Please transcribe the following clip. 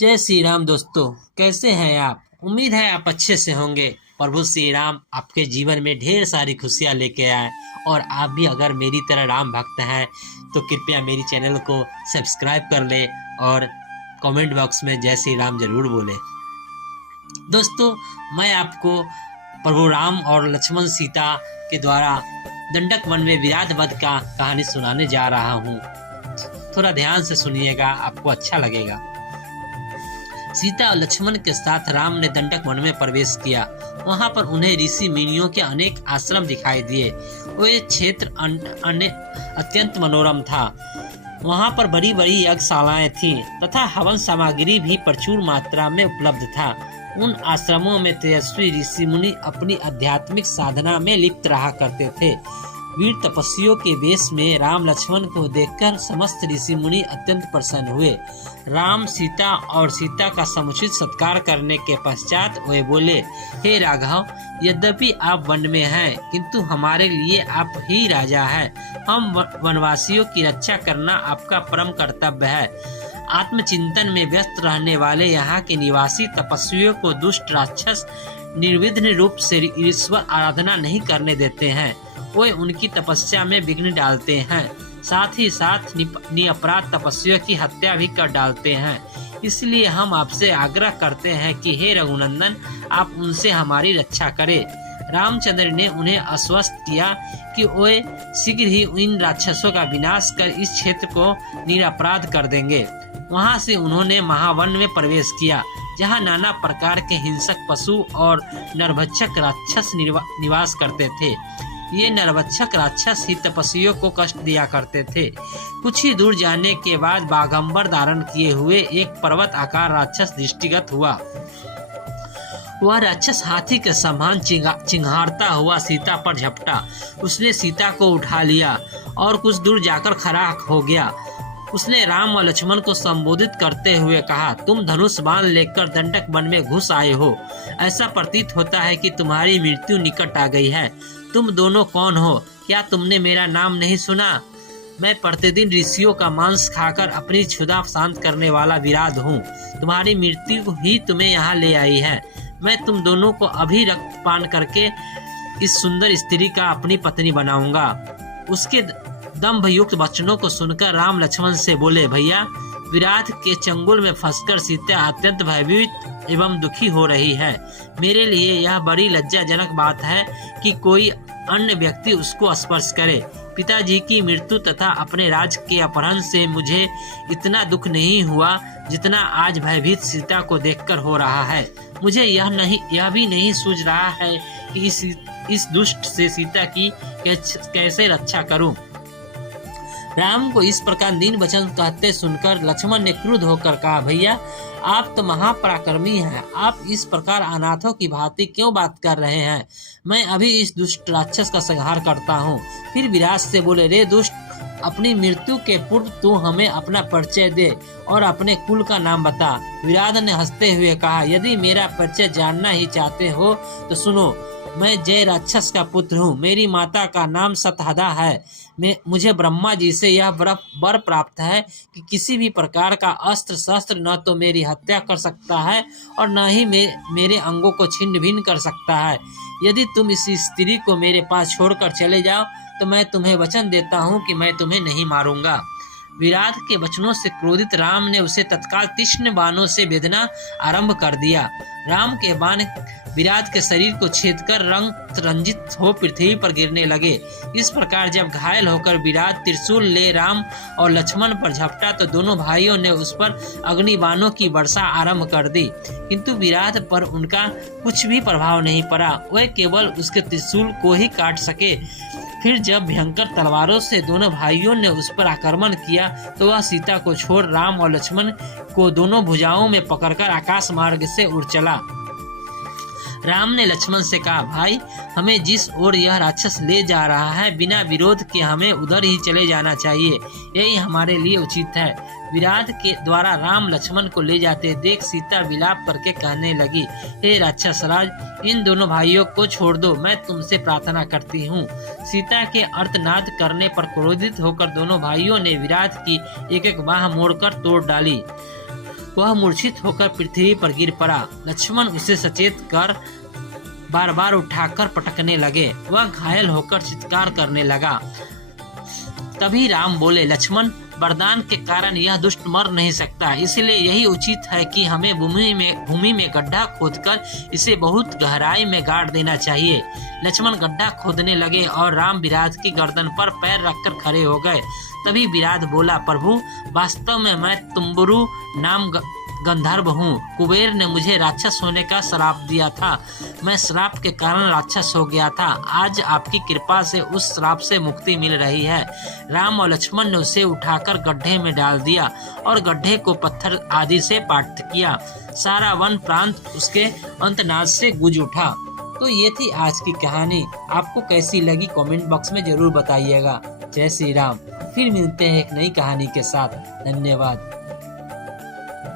जय श्री राम दोस्तों, कैसे हैं आप। उम्मीद है आप अच्छे से होंगे। प्रभु श्री राम आपके जीवन में ढेर सारी खुशियां लेके आए। और आप भी अगर मेरी तरह राम भक्त हैं तो कृपया मेरी चैनल को सब्सक्राइब कर ले और कमेंट बॉक्स में जय श्री राम जरूर बोले। दोस्तों, मैं आपको प्रभु राम और लक्ष्मण सीता के द्वारा दंडक वन में विराट वध का कहानी सुनाने जा रहा हूँ। थोड़ा ध्यान से सुनिएगा, आपको अच्छा लगेगा। सीता और लक्ष्मण के साथ राम ने दंडक वन में प्रवेश किया। वहां पर उन्हें ऋषि मुनियों के अनेक आश्रम दिखाई दिए। वह क्षेत्र अत्यंत मनोरम था। वहां पर बड़ी बड़ी यज्ञशालाएं थीं तथा हवन सामग्री भी प्रचुर मात्रा में उपलब्ध था। उन आश्रमों में तेजस्वी ऋषि मुनि अपनी आध्यात्मिक साधना में लिप्त रहा करते थे। वीर तपस्वियों के वेश में राम लक्ष्मण को देखकर समस्त ऋषि मुनि अत्यंत प्रसन्न हुए। राम सीता और सीता का समुचित सत्कार करने के पश्चात वे बोले, हे राघव, यद्यपि आप वन में हैं किंतु हमारे लिए आप ही राजा हैं। हम वनवासियों की रक्षा करना आपका परम कर्तव्य है। आत्मचिंतन में व्यस्त रहने वाले यहाँ के निवासी तपस्वियों को दुष्ट राक्षस निर्विघ्न रूप से ईश्वर आराधना नहीं करने देते हैं। वे उनकी तपस्या में विघ्न डालते हैं, साथ ही साथ निरपराध तपस्वियों की हत्या भी कर डालते हैं। इसलिए हम आपसे आग्रह करते हैं कि हे रघुनंदन, आप उनसे हमारी रक्षा करें। रामचंद्र ने उन्हें आश्वस्त किया कि वे शीघ्र ही इन राक्षसों का विनाश कर इस क्षेत्र को निरपराध कर देंगे। वहां से उन्होंने महावन में प्रवेश किया, जहां नाना प्रकार के हिंसक पशु और नरभक्षक राक्षस निवास करते थे। ये नरभक्षक राक्षस ही तपस्वियों को कष्ट दिया करते थे। कुछ ही दूर जाने के बाद बाघंबर धारण किए हुए एक पर्वत आकार राक्षस दृष्टिगत हुआ। वह राक्षस हाथी के समान चिंघाड़ता हुआ सीता पर झपटा। उसने सीता को उठा लिया और कुछ दूर जाकर खड़ा हो गया। उसने राम और लक्ष्मण को संबोधित करते हुए कहा, तुम धनुष बाण लेकर दंडक वन में घुस आए हो। ऐसा प्रतीत होता है कि तुम्हारी मृत्यु निकट आ गई है। तुम दोनों कौन हो? क्या तुमने मेरा नाम नहीं सुना? मैं प्रतिदिन ऋषियों का मांस खाकर अपनी क्षुधा शांत करने वाला विराट हूँ। तुम्हारी मृत्यु ही तुम्हें यहाँ ले आई है। मैं तुम दोनों को अभी रक्तपान करके इस सुंदर स्त्री का अपनी पत्नी बनाऊंगा। उसके दंभ युक्त वचनों को सुनकर राम लक्ष्मण से बोले, भैया, विराट के चंगुल में फंसकर सीता अत्यंत भयभीत एवं दुखी हो रही है। मेरे लिए यह बड़ी लज्जाजनक बात है कि कोई अन्य व्यक्ति उसको स्पर्श करे। पिताजी की मृत्यु तथा अपने राज के अपहरण से मुझे इतना दुख नहीं हुआ जितना आज भयभीत सीता को देखकर हो रहा है। मुझे यह भी नहीं सूझ रहा है कि इस दुष्ट से सीता की कैसे रक्षा करूं। राम को इस प्रकार दीन वचन कहते सुनकर लक्ष्मण ने क्रुद्ध होकर कहा, भैया, आप तो महापराक्रमी हैं। आप इस प्रकार अनाथों की भांति क्यों बात कर रहे हैं? मैं अभी इस दुष्ट राक्षस का संहार करता हूँ। फिर विराट से बोले, रे दुष्ट, अपनी मृत्यु के पूर्व तू हमें अपना परिचय दे और अपने कुल का नाम बता। विराट ने हंसते हुए कहा, यदि मेरा परिचय जानना ही चाहते हो तो सुनो, मैं जय राक्षस का पुत्र हूँ। मेरी माता का नाम सतहदा है। मुझे ब्रह्मा जी से यह वर प्राप्त है कि किसी भी प्रकार का अस्त्र शस्त्र न तो मेरी हत्या कर सकता है और न ही मेरे अंगों को छिन्न भिन्न कर सकता है। यदि तुम इस स्त्री को मेरे पास छोड़कर चले जाओ तो मैं तुम्हें वचन देता हूँ कि मैं तुम्हें नहीं मारूंगा। विराट के वचनों से क्रोधित राम ने उसे तत्काल तीक्ष्ण बाणों से भेदना आरंभ कर दिया। राम के बाण विराट के शरीर को छेदकर रंग रंजित हो पृथ्वी पर गिरने लगे। इस प्रकार जब घायल होकर विराट त्रिशूल ले राम और लक्ष्मण पर झपटा तो दोनों भाइयों ने उस पर अग्निबाणों की वर्षा आरंभ कर दी, किंतु विराट पर उनका कुछ भी प्रभाव नहीं पड़ा। वह केवल उसके त्रिशूल को ही काट सके। फिर जब भयंकर तलवारों से दोनों भाइयों ने उस पर आक्रमण किया तो वह सीता को छोड़ राम और लक्ष्मण को दोनों भुजाओं में पकड़कर आकाश मार्ग से उड़ चला। राम ने लक्ष्मण से कहा, भाई, हमें जिस ओर यह राक्षस ले जा रहा है बिना विरोध के हमें उधर ही चले जाना चाहिए। यही हमारे लिए उचित है। विराट के द्वारा राम लक्ष्मण को ले जाते देख सीता विलाप करके कहने लगी, हे राक्षस राज, इन दोनों भाइयों को छोड़ दो। मैं तुमसे प्रार्थना करती हूँ। सीता के अर्थनाद करने पर क्रोधित होकर दोनों भाइयों ने विराट की एक एक बाह मोड़कर तोड़ डाली। वह मूर्छित होकर पृथ्वी पर गिर पड़ा। लक्ष्मण उसे सचेत कर बार बार उठाकर पटकने लगे। वह घायल होकर चित्कार करने लगा। तभी राम बोले, लक्ष्मण, वरदान के कारण यह दुष्ट मर नहीं सकता, इसलिए यही उचित है कि हमें भूमि में गड्ढा खोदकर इसे बहुत गहराई में गाड़ देना चाहिए। लक्ष्मण गड्ढा खोदने लगे और राम विराट की गर्दन पर पैर रखकर खड़े हो गए। तभी विराट बोला, प्रभु, वास्तव में मैं तुम्बुरु नाम गंधर्व हूँ। कुबेर ने मुझे राक्षस होने का श्राप दिया था। मैं श्राप के कारण राक्षस हो गया था। आज आपकी कृपा से उस श्राप से मुक्ति मिल रही है। राम और लक्ष्मण ने उसे उठाकर गड्ढे में डाल दिया और गड्ढे को पत्थर आदि से पाट किया। सारा वन प्रांत उसके अंतनाद से गूंज उठा। तो ये थी आज की कहानी। आपको कैसी लगी कमेंट बॉक्स में जरूर बताइएगा। जय श्री राम। फिर मिलते हैं एक नई कहानी के साथ। धन्यवाद।